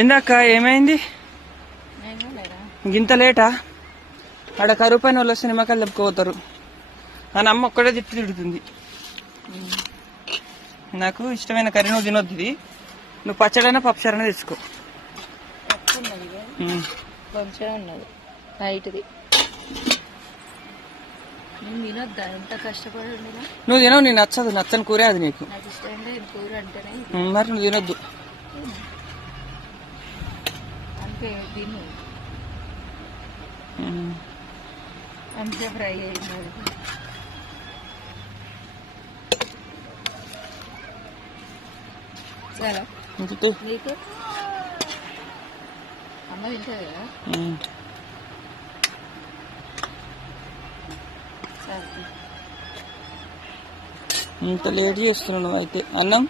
ఏందక్క ఏమైంది ఇంత లేటా? ఆడ కరువు పైన వాళ్ళు వస్తే నిమ్మకాయలు చెప్పుకోతారు అని అమ్మ ఒక్కడే తిడుతుంది. నాకు ఇష్టమైన కర్రీ నువ్వు తినొద్దు, ఇది నువ్వు పచ్చడైనా పప్పుచారైనా తెచ్చుకో. కొంచెం ఉన్నది నైట్ది, తినొద్దా? ఎంత కష్టపడి నువ్వు తినవు, నీ నచ్చదు, నచ్చని కూరే అది నీకు. నాకు ఇష్టం లేదు కూర అంటేనే. మరి నువ్వు తినొద్దు అంతే, తిను అంతే. ఫ్రై అయింది చాలా నీకు. అమ్మ తింటుంది కదా. ఇంత లేట్ చేస్తున్నావు అయితే. అన్నం